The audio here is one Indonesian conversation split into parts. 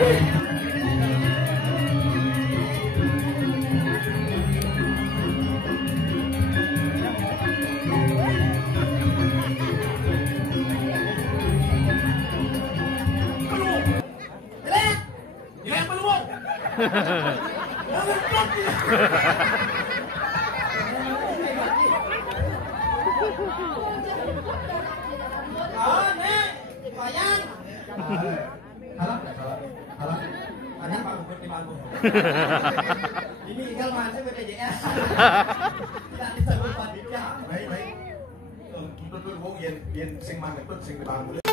Ini tinggal masuk BPJS. Tidak disebut panitia. Baik. Betul wong yen sing mangetut sing dibangun.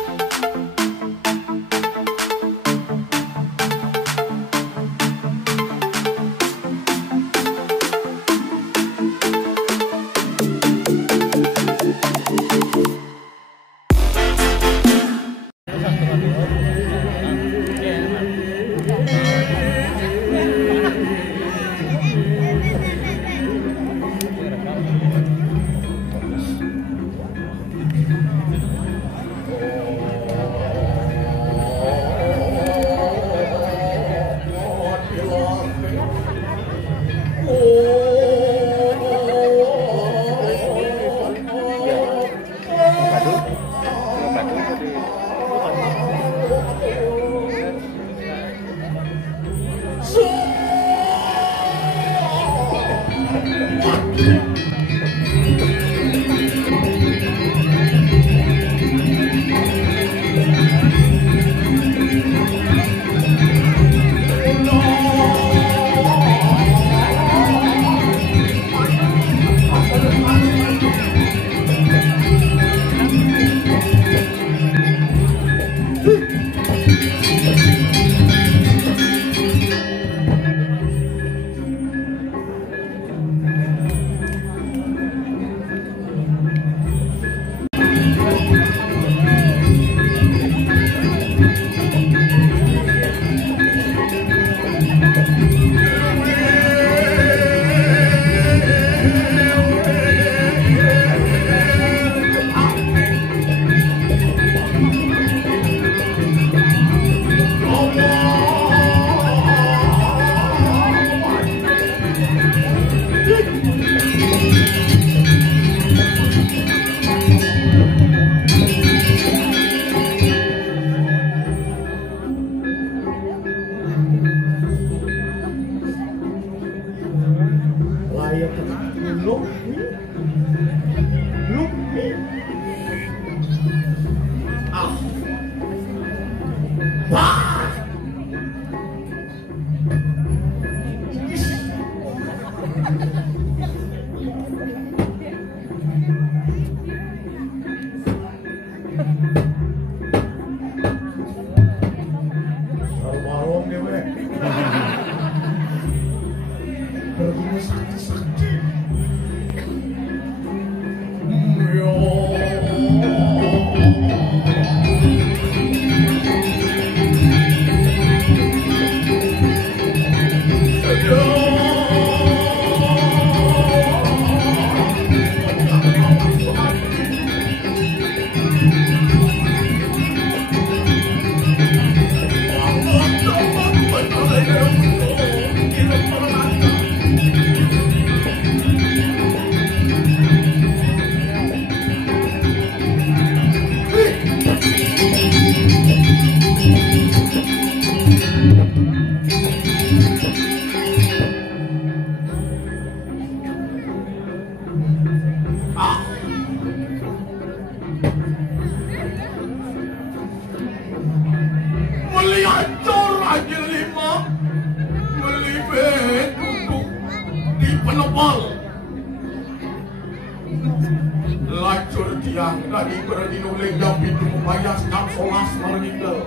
Lacur tiang tadi berdinuleng jam itu membayas jam solas meninggal.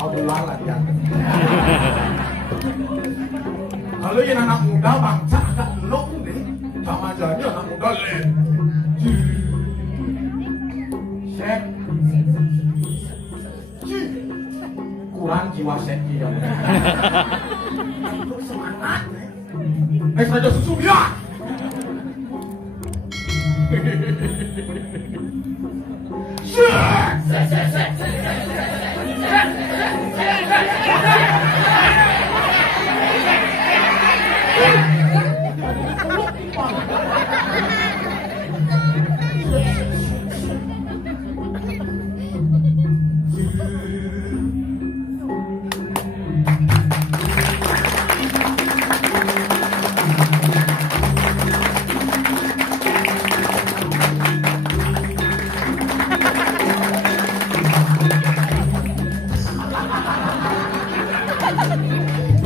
Aulalah ya. Kalau yang anak muda bangsa agak belum nih, sama jadi anak muda le. Set, kurang jiwa set dia. Untuk semangat, saja susu dia.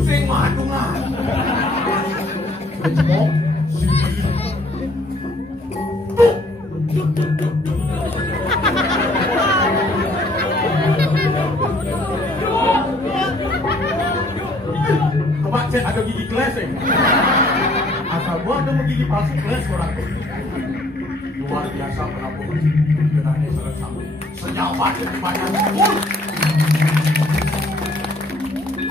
Sing madungan. Coba cek ada gigi klesing. Asal gua ada gigi palsu kles orang tuh. Luar biasa penabung. Benarnya selesai. Senyawa jadi banyak.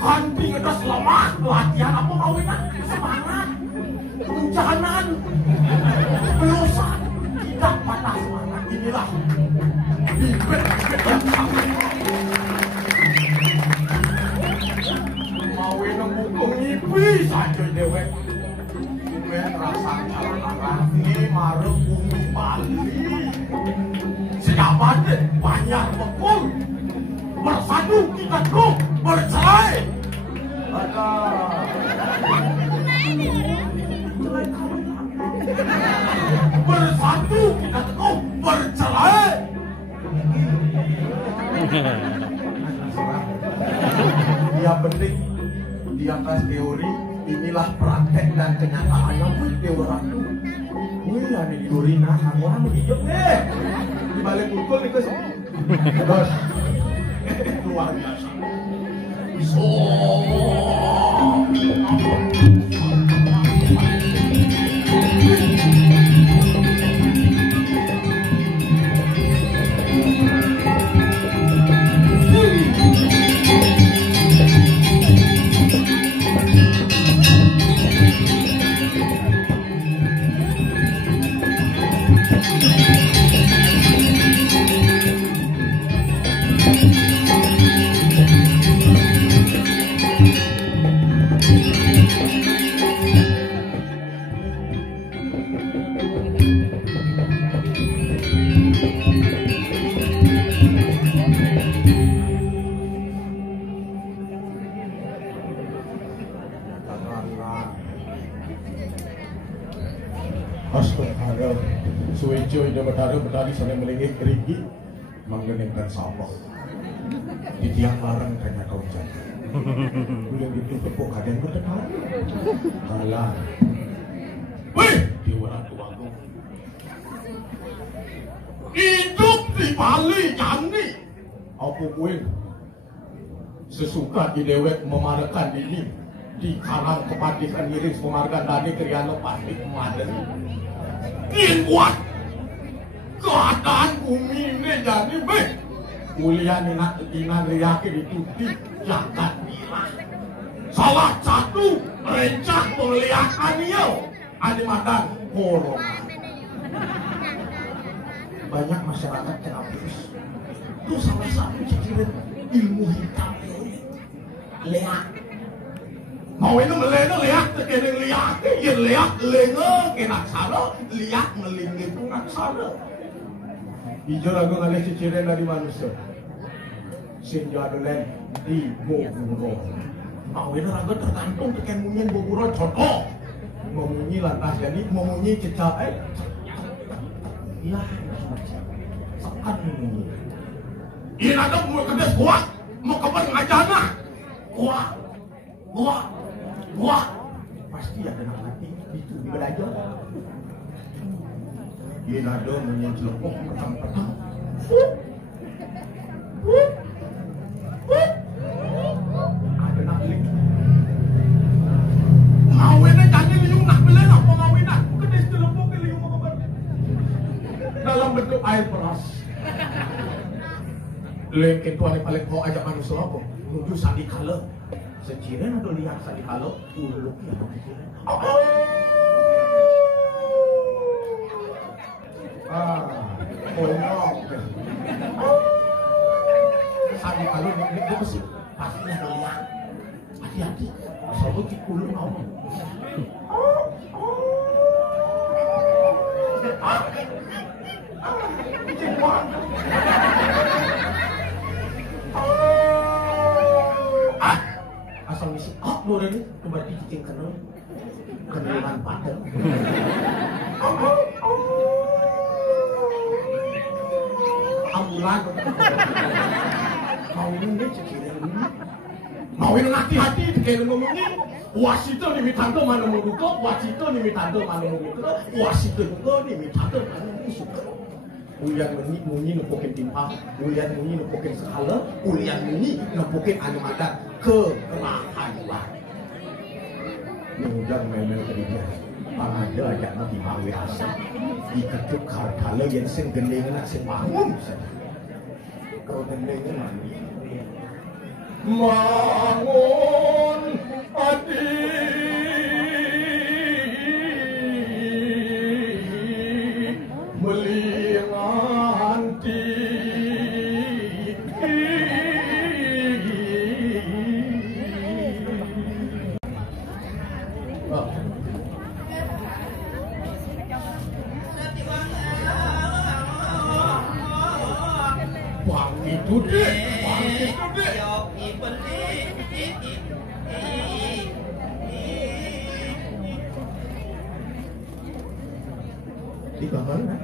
Anjing itu selamat latihan apa kawinan semangat kencanan berusaha tidak patah semangat inilah bibit yang sama mau nembukung ngipi saja dewek kumen rasa calon ini maruk bumi Bali siapa deh banyak pekul bersatu kita tuh bercerai. Bersatu kita teguh bercerai. Dia penting di atas teori, inilah praktek dan kenyataannya pun dewa ratu. Wih, ada di Dorina, orang hidup deh. Di balik pukul nih terus luar biasa. Astagfirullah, suwejo ida bedari sana melingih kerigi, menggeningkan sabah. Di tiang larang kena kau jadi. Bila itu tepuk ada yang berdekat. Kalah. Wih, di orang tuaku. Hidup di Bali janji. Apa kuing? Sesuka di dewek memarakan diri. Di karang kepatisan iris memarkan tadi kriano pasti kemarin. Ingin kuat keadaan bumi ini jadi baik. Mulia nina liyaki dituti jagat nila. Salah satu rencah penglihakan yo ada madan corona. Banyak masyarakat kena virus. Itu salah satu cicilan ilmu hitam ini. Lihat. Mau ini melena lihat kena lihat ya lihat lenga kena salah lihat melingkir pun nak salah. Hijau lagu ngalih cicilan dari manusia. Sehingga ada di Bogoro. Mau ini raga tergantung tekan munyin Bogoro contoh. Memunyi lantas jadi memunyi cecak ya sekat memunyi. Ini ada mau kedes kuat mau kapan ngajana kuat pasti ada nak mati itu di belajar. Yen ada menyelepok petang-petang. Ada nak beli. Ngawinnya jangan liung nak beli apa ngawinnya? Bukan selepok liung apa dalam bentuk air peras. Lek itu paling kau ajak manusia apa? Nuju sadi kala. Seciren atau lihat sadi kala uluk ya. Sadi kala ni mesti pasti ada lihat. Hati-hati. Asal tu kulung apa? Asal misi lu ini kembali cicing kenalan padang. Ambulan mau ini cicing mau ini hati-hati kayak ngomongin wasito ni mitando mana muduko wasito ni mitando mana muduko wasito juga ni mitando mana musuko. Ulian muni nupokin timpa, ulian muni nupokin sekala, ulian muni nupokin anu ada kerahaluan. Yang main-main kerja, ada ajak nanti mawi asal, diketuk kalau yang sing gendeng nak sing bangun saja. Kau gendeng mandi, bangun padi. Di kamar kan?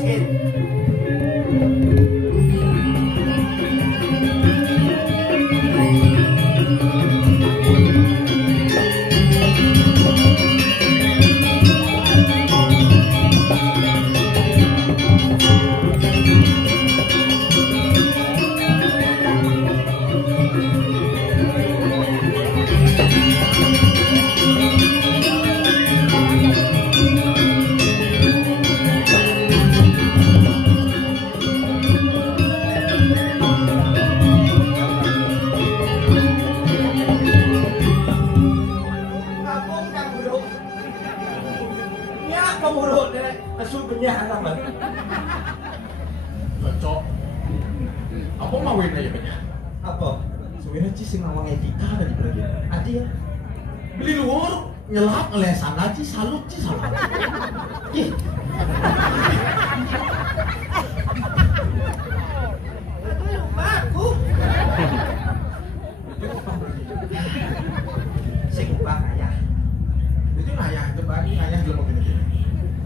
Sin. Cocok. Apa mau ini ya banyak? Apa? Sebenarnya sih sing ngawang etika dari belajar. Adi ya? Beli luar nyelap ngelesan aja salut sih sama. Ih. Aku. Sing ubah ayah. Itu ayah itu bagi ayah belum mau gini.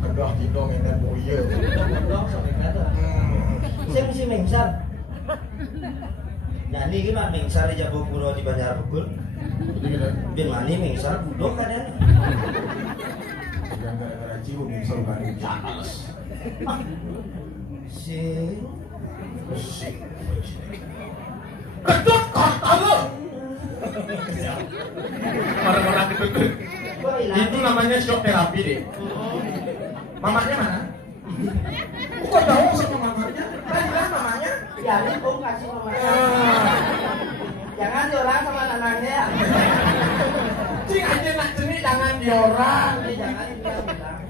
Kedah kita ngene boye. Dong sampai kata. Sing mesti mengsar. Jadi ini mah mengsar di Jabopuro di Bandar Bogor. Jadi kita Bin mani mengsar budok kadang. yang gara-gara cium yang selalu kan jalas. Sing Kedut kata lo. Orang-orang itu itu namanya shock terapi deh. Mamanya mana? Kok tahu sama mamanya? kan mamanya? Ya ini Bung kasih mamanya. Jangan diorang sama anaknya ya. Cing aja nak jenis jangan diorang. Jangan dia bilang.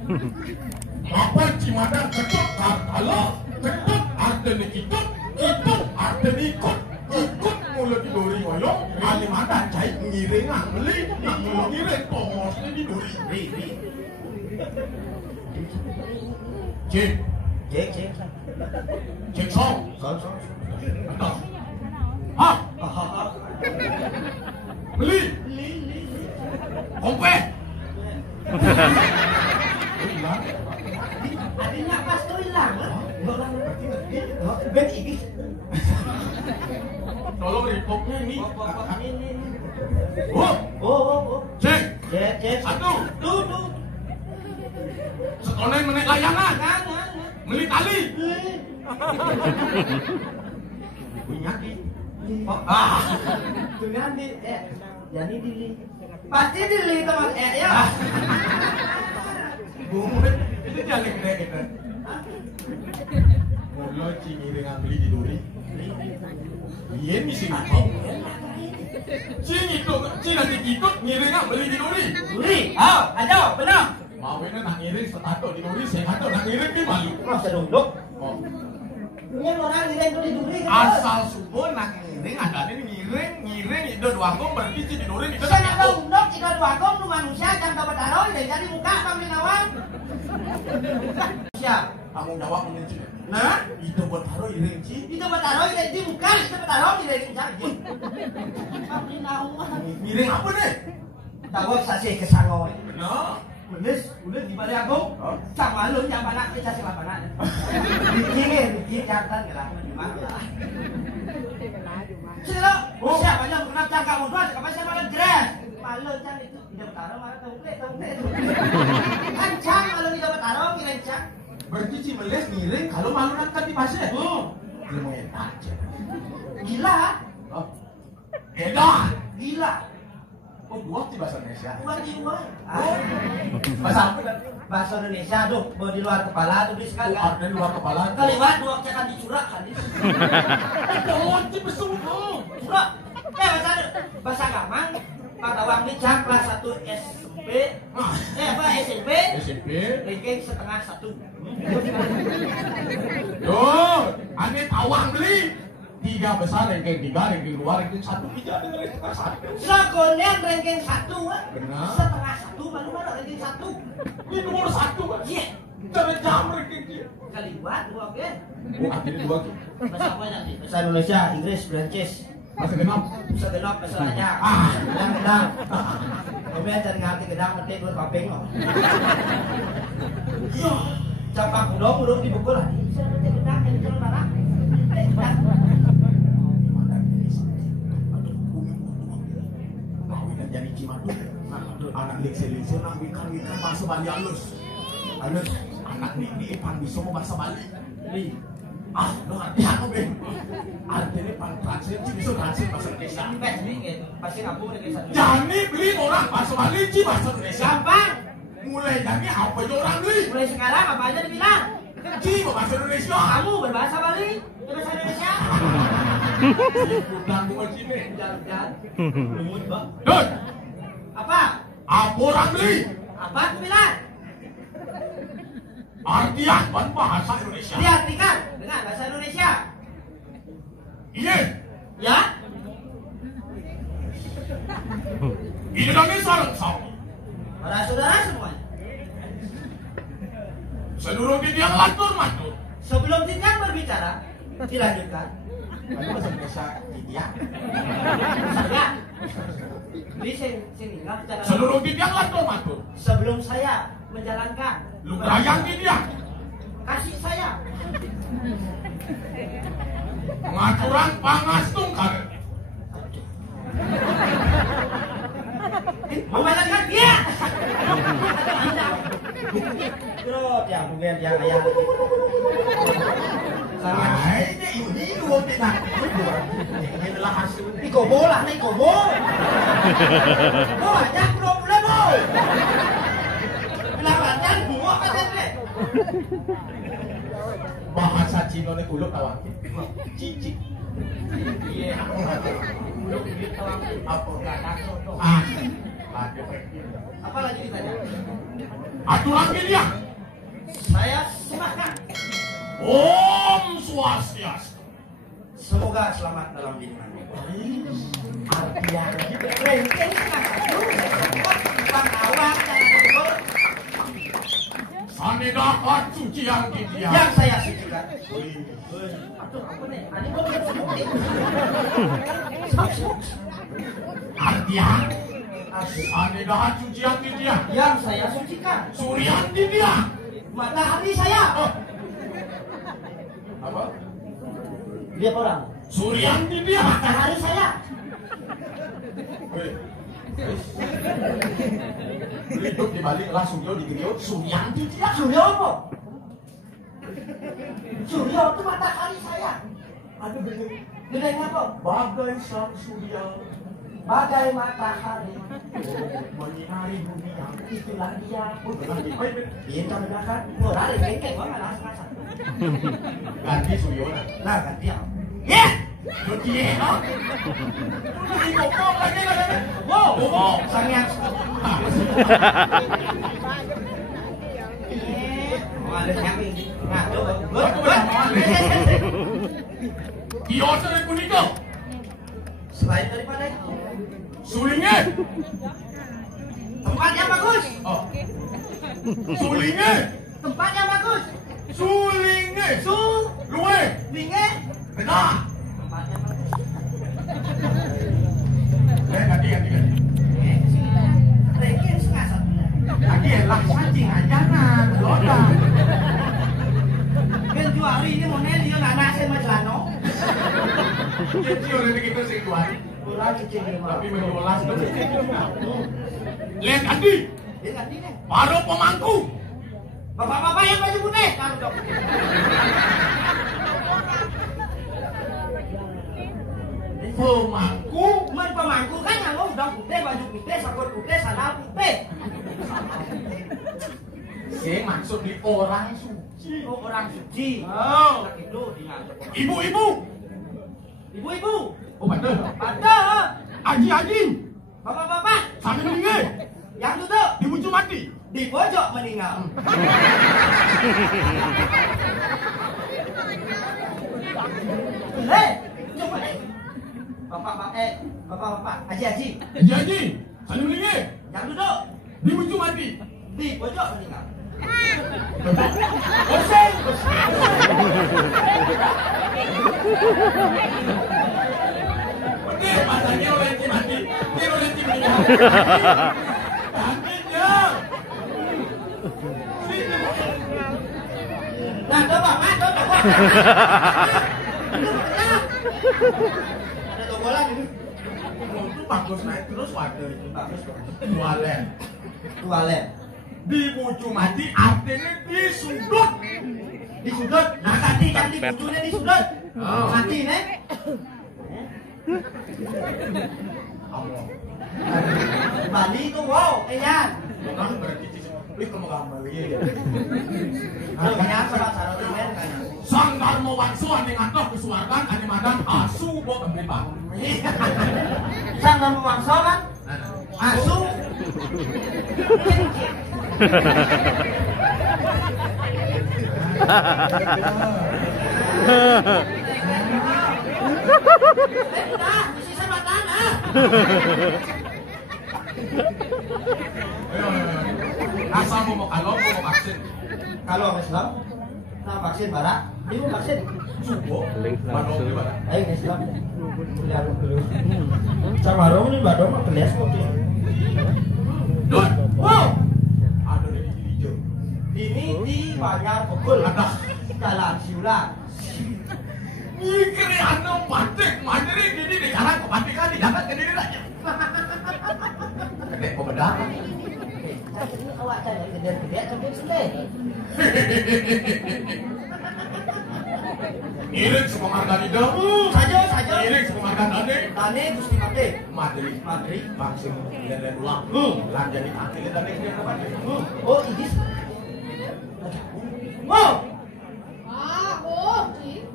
Apa cimada kedut kata lo? Kedut artinya ikut, ikut artinya ikut. Ikut mulut di dori ngoyong, ali mata cai ngiring ngeli, nak mulut ngiring pongosnya di dori. Cik, Cek. cik song. Son. Ada. Hah? Beli. Kompe. Hilang. Adanya pas tuh hilang. Orang bet iki. Tolong repoknya ini. Ini. Oh, cek. Cek. Satu. Tuh. Sekolah menek layangan. Beli tali. Minyak di. Dengan di jadi dili. Pasti dili teman ya. Bumut. Itu jalan gede kita. Mula cingiri beli di duri. Iya misi ngakau. Cing itu, cing nanti ikut ngiring beli di duri. Duli. Ayo, benar. Mau ini nak ngiring setato di duri, saya kata nak ngiring di malu. Masa duduk. Oh. Ini orang ngiring tuh di duli. Asal subuh nak ngiring ada ini ngiring itu dua kong berarti di duri itu. Saya nak duduk jika dua kong tuh manusia jangan dapat taruh jadi muka pamit awal. Siap. Tanggung jawab menuju. Nah, Itu buat taruh ngiring ci. itu bertaruh jadi muka, itu bertaruh ngiring jadi. Pamit awal. Ngiring apa deh? Tahu saya kesangoy. Benar. Udah di balik aku. Sama lu yang mana kita sih mana. Bikin jantan gelang di mana. Sila, siapa yang kenapa cangka mundur? Kapan saya malah dress? Malu cang itu tidak bertaruh malah tunggu. Kancang malu tidak bertaruh kirencang. Berarti ci meles ngiring kalau malu nak di pasir. Lumayan aja. Gila, Edah. gila. Oh, buat di bahasa Indonesia. Buat jiwa. Bahasa apa dan? Bahasa Indonesia tuh, mau di luar kepala tuh bisa kan? Ada di luar kepala. Kalimat dua cekan dicurak kan? Oh, ci besul. Curak. Bahasa gampang. Pada waktu cak kelas 1 SMP. SMP. SMP. Ranking setengah 1. Tuh, aneh tawang beli. 3 besar, ranking 3, ranking 2, ranking 1. Tidak ada ranking 1. Sekolah ranking 1. Benar. Setengah 1 baru ranking 1. Ini nomor 1 kan? Iya. Cara jam ranking dia. Kali buat 2 ke? Oh, akhirnya 2 gitu. Bahasa apa nanti? Bahasa Indonesia, Inggris, Perancis. Masih genap. Bisa genap masalahnya. Gedang. Kemudian cari ngerti gedang, nanti gue kaping loh. Campak gulung urung dibukul lagi. Saya gendang ini jalan mana? Gendang. Jadi cimatu, anak liksi-liksi nang wikan-wikan bahasa Bali halus, anak ini pan bisa mau bahasa Bali, lo ngerti apa be? Artinya pan translate, bisa translate bahasa Indonesia. Gitu, pasti ngapung dari sana. Jadi beli orang bahasa Bali, bahasa Indonesia. Gampang. Mulai dari apa aja orang beli? Mulai sekarang apa aja dibilang? Bahasa Indonesia. Kamu berbahasa Bali, berbahasa Indonesia. Udang bukan sini. Jangan. Dut. Apa? Apa orang beli? Apa aku bilang? Artian bahasa Indonesia. Diartikan dengan bahasa Indonesia. Iya. Ya? Indonesia lengkap. Para saudara semuanya. Sedurung dia lantur-lantur. Sebelum Titian berbicara, dilanjutkan. Bahasa Indonesia dia. Saya. Di sini nggak bicara. Seluruh dia lantur-lantur. Sebelum saya menjalankan. Lu berayang dia. Kasih saya. Pengaturan pangastung kan. Membayangkan dia. Terus yang mungkin yang ayah. Nah, ini dua tidak. Ini adalah hasil. Ikobo lah, ikobo. Oh, ajak bro, boleh boy. Bilang bacan, bunga apa deh? Bahasa Cina ni kuluk tawang. Cicik. Iya. Apa? Apa lagi ditanya? Aturan dia. Saya serahkan. Om Swastiastu. Semoga selamat dalam bimbingan. Artinya gitu. Rengking Bang awak jangan Sanedakan suci yang dia. yang saya sucikan. Aduh, apa nih? Ani kok belum Artian. Sanedakan suci yang dia. yang saya sucikan. Suryanti dia. Matahari saya. Apa? Dia orang. Suryanti dia. Matahari saya. Hidup di Bali langsung di Griot Suryanti dia. Suryo apa? Suryo itu matahari saya. Aduh gede. Gedenya apa? Bagai sang surya Bagai matahari menyinari dunia. itulah dia. Iya kan Kan murah deh bengkel gua nggak rasa. ganti Suryona. Nah kan dia. Ya. Ganti ya. Ini ngomong lagi. Wow. Ngomong. Sangat. Ada yang ini. Nah, coba. Kios dari Kuniko. Selain daripada itu, Sulingnya. tempat yang bagus. Oh. Sulingnya. Tempat yang bagus. Sulingnya. Luwe. Binge. Benar. Tempat yang bagus. Ganti. Ranking setengah satu. Lagi lah cacing aja nah. Loda. Kan juari ini mau dia nana saya macelano. Jadi orang kita sih tuan. Kurang kecil Tapi menyolas tu. Lihat Andi. Dia ganti deh. Baru pemangku. Bapak-bapak yang baju putih. Taruh dong. Pemangku. Pemangku kan yang mau udang putih, baju putih, sabun putih, sandal putih. Saya maksud di orang suci. Oh, orang suci. Oh. Itu dianggap. Ibu-ibu. Ibu-ibu. Oh betul. Betul. Aji-aji. Bapak-bapak. Sambil meninggal. Yang duduk Di ujung mati. di pojok meninggal. Hei, coba deh. Bapak-bapak, aji-aji. Aji-aji. Sambil meninggal. Yang duduk Di ujung mati. di pojok meninggal. Oseng. Betul, masanya oleh mati. Ini oleh meninggal. Akhirnya. amat, toko. Ada toko lagi. Itu bagus naik terus waduh itu bagus. Tualet. Di bucu mati artinya di sudut. Di sudut. Nah, tadi bujunya di sudut. Mati, Nek. Allah. Bali itu wow, Yan. Kan berarti wih kamu gambar ya. Kaya salah-salah dengan kan. Sang Dharma Wangsu ane ngatok kesuargan ane madang asu bo kembali. Sang Dharma Wangsu kan? Asu. Sisa matan ah. Asal mau kalau mau vaksin. Kalau Islam, nah vaksin barak, ini mau vaksin. Subo. Badong di mana? Ayo Islam. Lihat dulu. Sama Rom ini badong apa belas kok dia? Dut. Wow. Ada di hijau. Ini di Banjar Bogor ada Jalan Siulan. Ini anu batik mandiri ini di jalan kebatikan di dapat kediri aja. Kedek pemedah. Ini awak cari gede-gede sampai sini. Iring semua marga di dalam. Saja. Iring semua marga dane. Tane Gusti Mate. Madri. Vaksin dan ulang. Lan jadi akhir dan dia dapat. Oh, ini. Wow.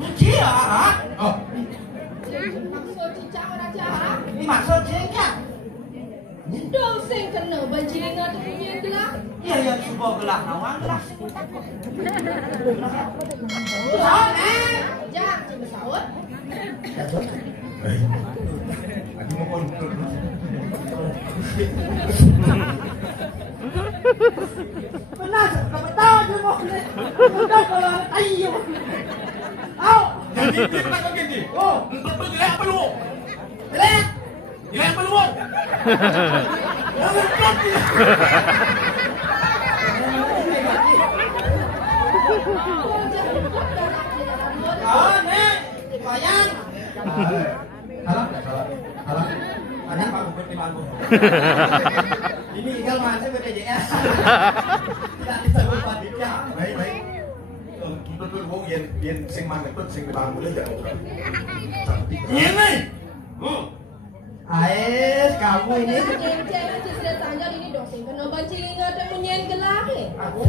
Cuci ya? Oh. Ini maksud jengka. Dosen kena bajingan tu punya gelang. Ya yang sebuah gelang nawang gelang. Sahut Jangan cuma sahut. Aku mau kontrol. Benar, kamu tahu je mau. Udah kalau ayo. Au. Jadi kita kok gini. Oh, Untuk jelek apa lu? jelek. Jelek apa lu? Oh, nih, bayang. Salah. Ada Pak Bupati di Bangku. Ini tinggal masih BPJS. Tidak disebut panitia. Baik. Betul wong yen sing mangetut sing dibangun aja. Ini. Ais, kamu ini. Jangan sudah tanya ini dosen kena bajingan tu punya gelang ni. Aku